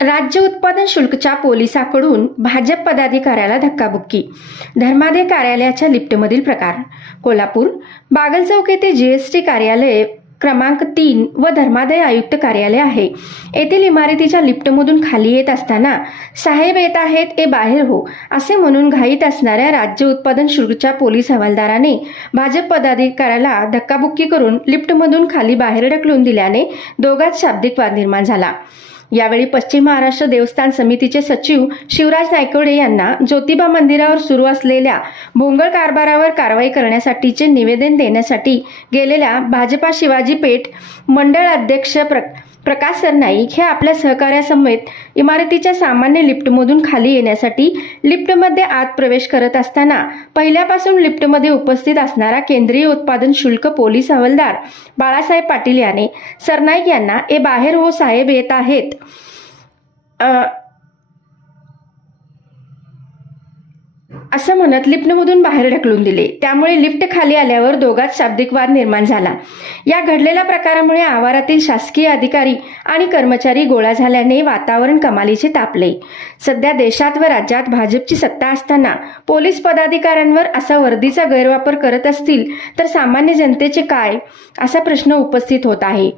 राज्य उत्पादन शुल्कच्या पोलिसाकडून भाजप पदाधिकाऱ्याला धक्काबुक्की. धर्मादय कार्यालयाच्या लिफ्टमधील प्रकार. कोल्हापूर बागल चौक येथे जीएसटी कार्यालय क्रमांक तीन व धर्मादय आयुक्त कार्यालय आहे. येथील इमारतीच्या लिफ्टमधून खाली येत असताना साहेब येत आहेत ए बाहेर हो असे म्हणून घाईत असणाऱ्या राज्य उत्पादन शुल्कच्या पोलीस हवालदाराने भाजप पदाधिकाऱ्याला धक्काबुक्की करून लिफ्टमधून खाली बाहेर ढकलून दिल्याने दोघात शाब्दिक वाद निर्माण झाला. यावेळी पश्चिम महाराष्ट्र देवस्थान समितीचे सचिव शिवराज नायकवडे यांना ज्योतिबा मंदिरावर सुरू असलेल्या भोंगळ कारभारावर कारवाई करण्यासाठीचे निवेदन देण्यासाठी गेलेल्या भाजपा शिवाजी पेठ मंडळ अध्यक्ष प्र प्रकाश सरनाईक हे आपल्या सहकार्यासमेत इमारतीच्या सामान्य लिफ्टमधून खाली येण्यासाठी लिफ्टमध्ये आत प्रवेश करत असताना पहिल्यापासून लिफ्टमध्ये उपस्थित असणारा केंद्रीय उत्पादन शुल्क पोलीस हवालदार बाळासाहेब पाटील याने सरनाईक यांना ए बाहेर हो साहेब येत आहेत. असं म्हणत लिफ्टमधून बाहेर ढकलून दिले. त्यामुळे लिफ्ट खाली आल्यावर दोघात शाब्दिक वाद निर्माण झाला. या घडलेल्या प्रकारामुळे आवारातील शासकीय अधिकारी आणि कर्मचारी गोळा झाल्याने वातावरण कमालीचे तापले. सध्या देशात व राज्यात भाजपची सत्ता असताना पोलीस पदाधिकाऱ्यांवर असा वर्दीचा गैरवापर करत असतील तर सामान्य जनतेचे काय? असा प्रश्न उपस्थित होत आहे.